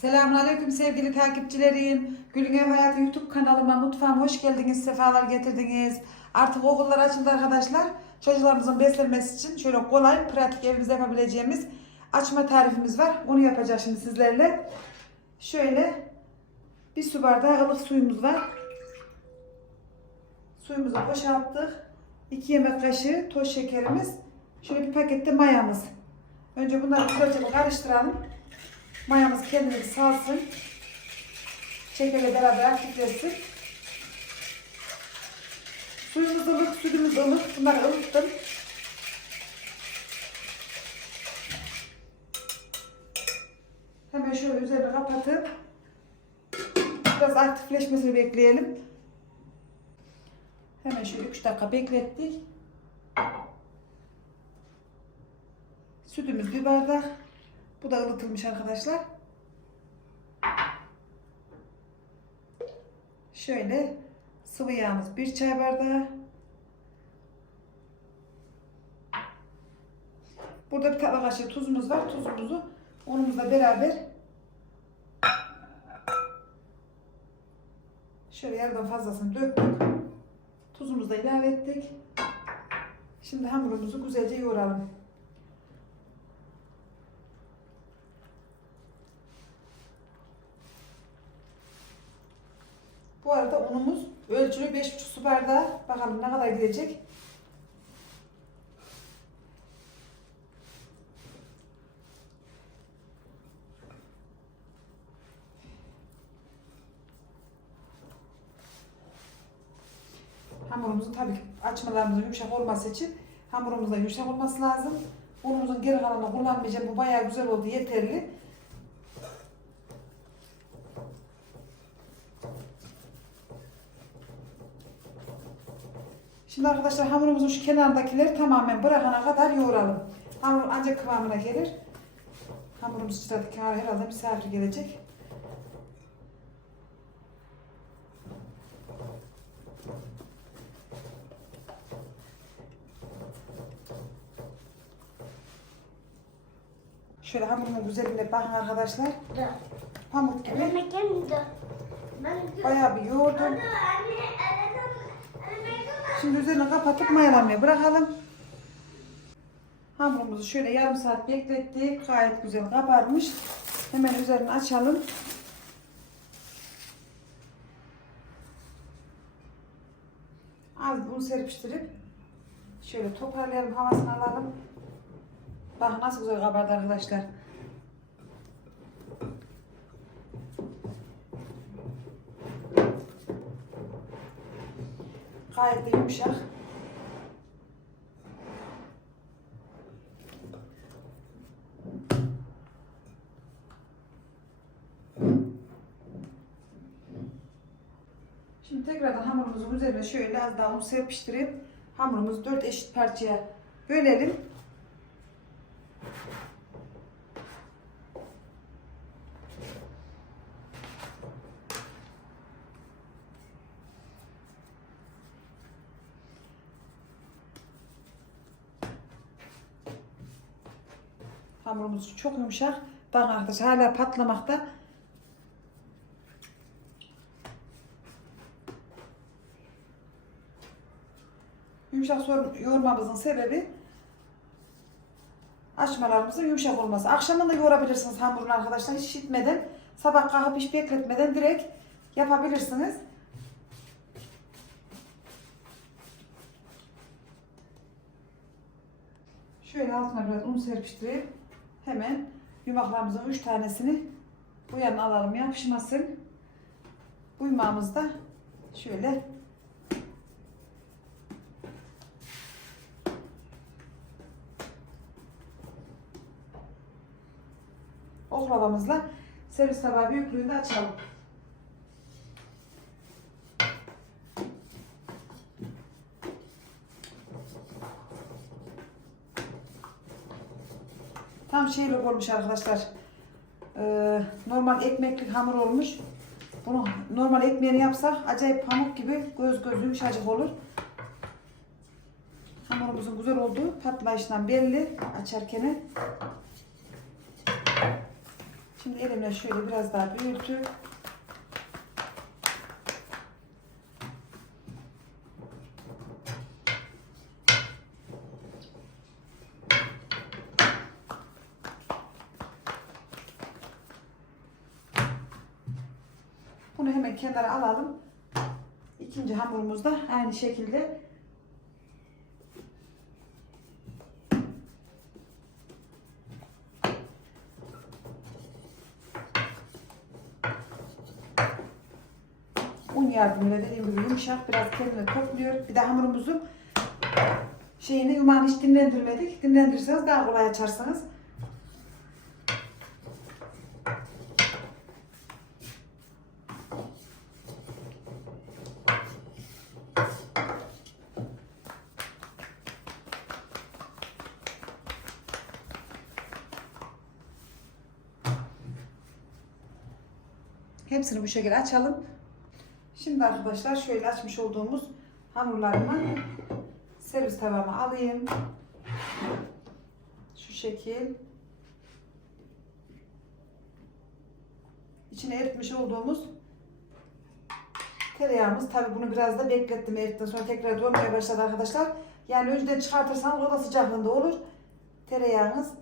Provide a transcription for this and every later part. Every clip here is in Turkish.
Selamünaleyküm sevgili takipçilerim. Gülün Ev Hayatı YouTube kanalıma, mutfağıma hoş geldiniz, sefalar getirdiniz. Artık okullar açıldı arkadaşlar. Çocuklarımızın beslenmesi için şöyle kolay, pratik evimizde yapabileceğimiz açma tarifimiz var. Onu yapacağız şimdi sizlerle. Şöyle bir su bardağı ılık suyumuz var. Suyumuzu boşalttık. 2 yemek kaşığı toz şekerimiz. Şöyle bir pakette mayamız. Önce bunları güzelce karıştıralım. Mayamız kendini salsın. Şekerle beraber aktiflesin. Suyumuz ılık, sütümüz ılık. Bunları ılıttım. Hemen şöyle üzerine kapatıp biraz aktifleşmesini bekleyelim. Hemen şöyle 3 dakika beklettik. Sütümüz bir bardak. Bu da ılıtılmış arkadaşlar. Şöyle sıvı yağımız bir çay bardağı. Burada bir tatlı kaşığı tuzumuz var. Tuzumuzu unumuzla beraber şöyle yarıdan fazlasını döktük. Tuzumuzu da ilave ettik. Şimdi hamurumuzu güzelce yoğuralım. Bu arada unumuz ölçülü 5,5 su bardağı. Bakalım ne kadar gidecek. Hamurumuzun tabii ki açmalarımızın yumuşak olması için hamurumuzun da yumuşak olması lazım. Unumuzun geri kalanını kullanmayacağım. Bu bayağı güzel oldu. Yeterli. Şimdi arkadaşlar hamurumuzun şu kenardakileri tamamen bırakana kadar yoğuralım. Hamur ancak kıvamına gelir. Hamurumuz kenara herhalde misafir gelecek. Şöyle hamurumun güzelliğine bakın arkadaşlar. Pamuk gibi. Ben Bayağı bir yoğurdum. Şimdi üzerine kapatıp mayalanmaya bırakalım. Hamurumuzu şöyle yarım saat beklettik. Gayet güzel kabarmış. Hemen üzerini açalım. Az un serpiştirip şöyle toparlayalım havasını alalım. Bak nasıl güzel kabardı arkadaşlar. Gayet de yumuşak. Şimdi tekrardan hamurumuzun üzerine şöyle az daha un serpiştirip hamurumuzu dört eşit parçaya bölelim. Hamurumuz çok yumuşak. Bakın arkadaşlar hala patlamakta. Yumuşak yoğurmamızın sebebi açmalarımızın yumuşak olması. Akşamdan da yoğurabilirsiniz hamurunu arkadaşlar. Hiç şişmeden, sabah kalkıp hiç bekletmeden direkt yapabilirsiniz. Şöyle altına biraz un serpiştirip hemen yumaklarımızın üç tanesini bu yana alalım yapışmasın. Bu yumağımızı da şöyle oklavamızla servis tabağı büyüklüğünde açalım. Şeylik olmuş arkadaşlar. Ee, normal ekmeklik hamur olmuş. Bunu normal ekmeğini yapsak acayip pamuk gibi göz göz yumuşacık olur. Hamurumuzun güzel olduğu patlayışından belli açarken. Şimdi elimle şöyle biraz daha büyütüp Bunu hemen kenara alalım. İkinci hamurumuz da aynı şekilde un yardımıyla dediğim gibi yumuşak biraz kendini topluyor. Bir de hamurumuzun şeyini yumağını hiç dinlendirmedik. Dinlendirirseniz daha kolay açarsınız. Hepsini bu şekilde açalım. Şimdi arkadaşlar şöyle açmış olduğumuz hamurlarımı servis tavama alayım. Şu şekil. İçine eritmiş olduğumuz tereyağımız. Tabi bunu biraz da beklettim erittikten sonra tekrar donmaya başladı arkadaşlar. Yani önceden çıkartırsanız oda sıcaklığında olur. Tereyağınız.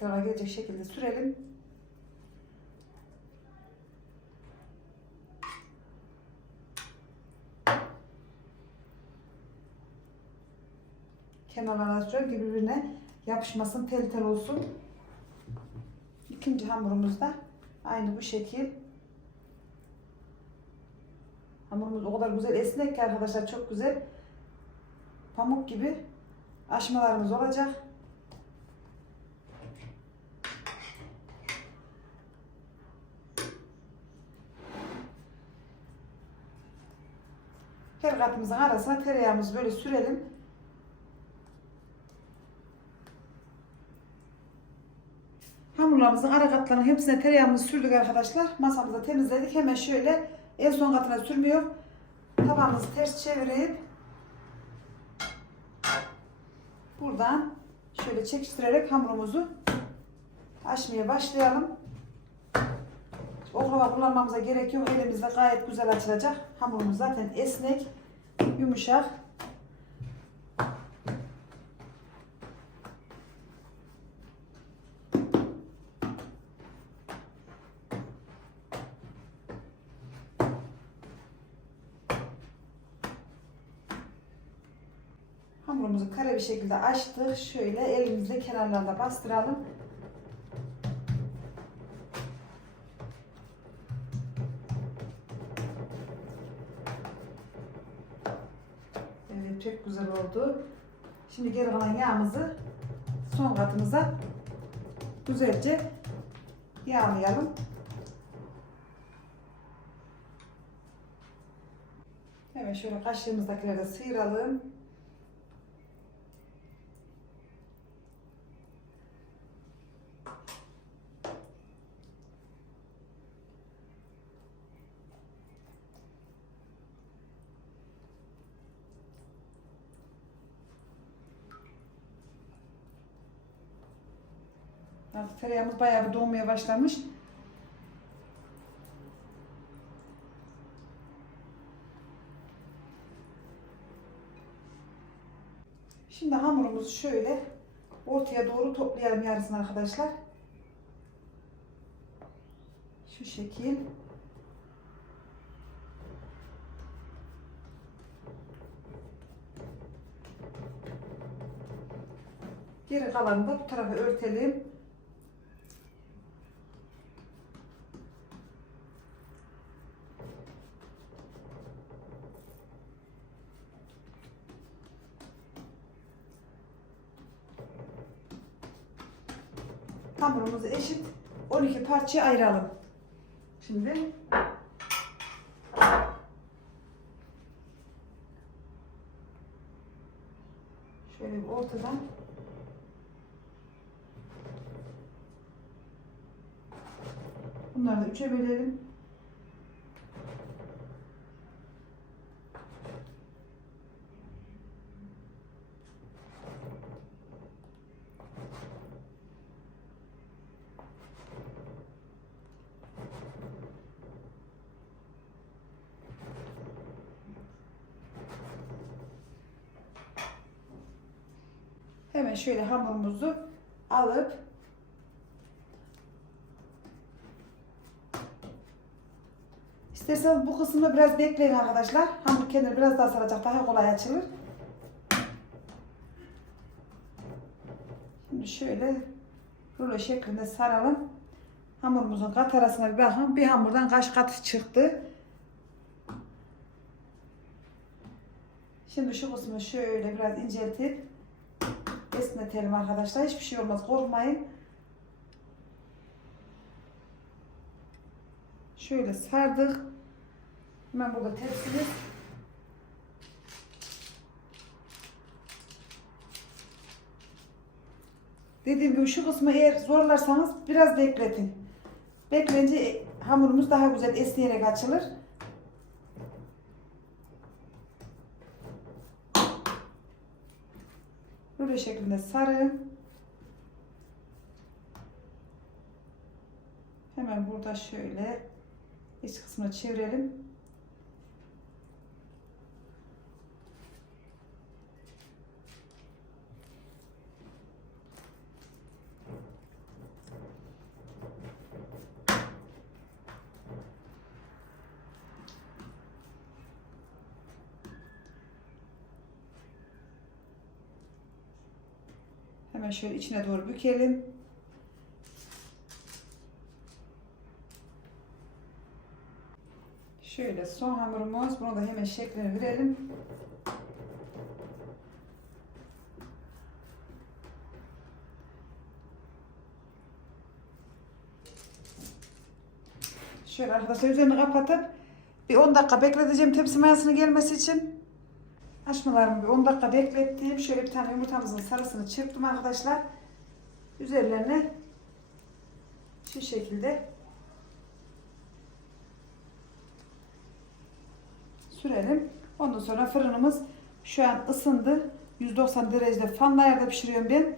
Her gelecek şekilde sürelim. sürüyorum ki birbirine yapışmasın, tel tel olsun. İkinci hamurumuz da aynı bu şekil. Hamurumuz o kadar güzel esnek ki arkadaşlar çok güzel. Pamuk gibi aşmalarımız olacak. Her katımızın arasına tereyağımızı böyle sürelim. Hamurlarımızın ara katlarının hepsine tereyağımızı sürdük arkadaşlar. Masamızı temizledik. Hemen şöyle en son katına sürmüyor. Tabağımızı ters çevirip buradan şöyle çekiştirerek hamurumuzu açmaya başlayalım. Oklava kullanmamıza gerek yok. Elimizde gayet güzel açılacak. Hamurumuz zaten esnek, yumuşak. Hamurumuzu kare bir şekilde açtık. Şöyle elimizle kenarlarına bastıralım. Şimdi geri kalan yağımızı son katımıza güzelce yağlayalım. Evet şöyle kaşığımızdakileri de sıyıralım. Artık tereyağımız bayağı bir donmaya başlamış. Şimdi hamurumuzu şöyle ortaya doğru toplayalım yarısını arkadaşlar. Şu şekil. Geri kalanını da bu tarafa örtelim. Eşit 12 parçaya ayıralım. Şimdi şöyle bir ortadan bunları da üçe bölelim. Hemen şöyle hamurumuzu alıp İsterseniz bu kısmını biraz bekleyin arkadaşlar. Hamur kendini biraz daha saracak. Daha kolay açılır. Şimdi şöyle rulo şeklinde saralım. Hamurumuzun kat arasına bir bakın. Bir hamurdan kaç kat çıktı. Şimdi şu kısmı şöyle biraz inceltip esnetelim arkadaşlar. Hiçbir şey olmaz. Korkmayın. Şöyle sardık. Hemen burada tepsimiz. Dediğim gibi şu kısmı eğer zorlarsanız biraz bekletin. Bekleyince hamurumuz daha güzel esneyerek açılır. Böyle şeklinde sarın. Hemen burada şöyle iç kısmını çevirelim. Hemen şöyle içine doğru bükelim. Şöyle son hamurumuz. Bunu da hemen şeklini verelim. Şöyle arkadaşlar üzerini kapatıp bir 10 dakika bekleteceğim tepsi mayasının gelmesi için. Açmalarımı bir 10 dakika beklettim. Şöyle bir tane yumurtamızın sarısını çırptım arkadaşlar. Üzerlerine şu şekilde sürelim. Ondan sonra fırınımız şu an ısındı. 190 derecede fanlı ayarda pişiriyorum ben.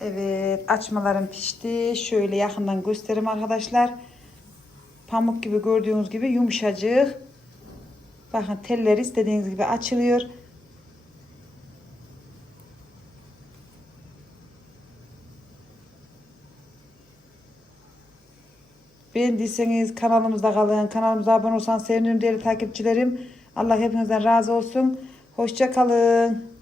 Evet açmalarım pişti. Şöyle yakından göstereyim arkadaşlar. Pamuk gibi gördüğünüz gibi yumuşacık. Bakın telleri istediğiniz gibi açılıyor. Beğendiyseniz kanalımızda kalın. Kanalımıza abone olursanız sevinirim değerli takipçilerim. Allah hepinizden razı olsun. Hoşça kalın.